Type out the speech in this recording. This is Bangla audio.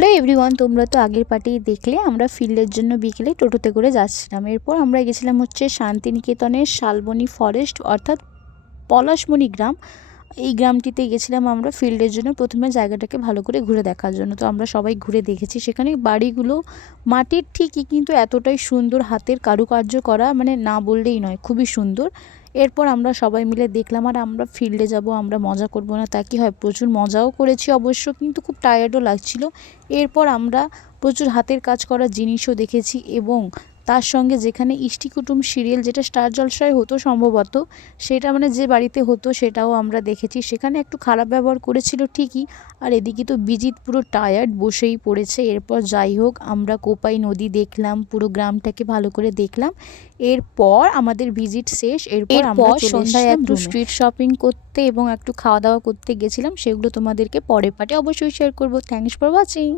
হ্যালো এভরিওয়ান, তোমরা তো আগের পার্টেই দেখলে আমরা ফিল্ডের জন্য বিকেলে টোটোতে করে যাচ্ছিলাম। এরপর আমরা গেছিলাম হচ্ছে শান্তিনিকেতনের শালবনী ফরেস্ট অর্থাৎ পলাশমণি গ্রাম। এই গ্রামটিতে গেছিলাম আমরা ফিল্ডের জন্য। প্রথমে জায়গাটাকে ভালো করে ঘুরে দেখার জন্য। তো আমরা সবাই ঘুরে দেখেছি। সেখানে বাড়িগুলো মাটির ঠিকই, কিন্তু এতটাই সুন্দর, হাতের কারুকার্য করা, মানে না বললেই নয়, খুবই সুন্দর। এরপর আমরা সবাই মিলে দেখলাম, আর আমরা ফিল্ডে যাব, আমরা মজা করব না তা কি হয়, প্রচুর মজাও করেছি অবশ্য, কিন্তু খুব টায়ার্ডও লাগছিল। এরপর আমরা প্রচুর হাতের কাজ করা জিনিসও দেখেছি, এবং তার সঙ্গে যেখানে ইষ্টি কুটুম সিরিয়াল, যেটা স্টার জলসায় হতো সম্ভবত, সেটা মানে যে বাড়িতে হতো সেটাও আমরা দেখেছি। সেখানে একটু খারাপ ব্যবহার করেছিল ঠিকই, আর এদিকে তো বিজিত পুরো টায়ার্ড, বসেই পড়েছে। এরপর যাই হোক, আমরা কোপাই নদী দেখলাম, পুরো গ্রামটাকে ভালো করে দেখলাম। এরপর আমাদের ভিজিট শেষ। এরপর আমরা সন্ধ্যায় একটু স্ট্রিট শপিং করতে এবং একটু খাওয়া দাওয়া করতে গেছিলাম। সেগুলো তোমাদেরকে পরের পার্টে অবশ্যই শেয়ার করবো। Thanks for watching.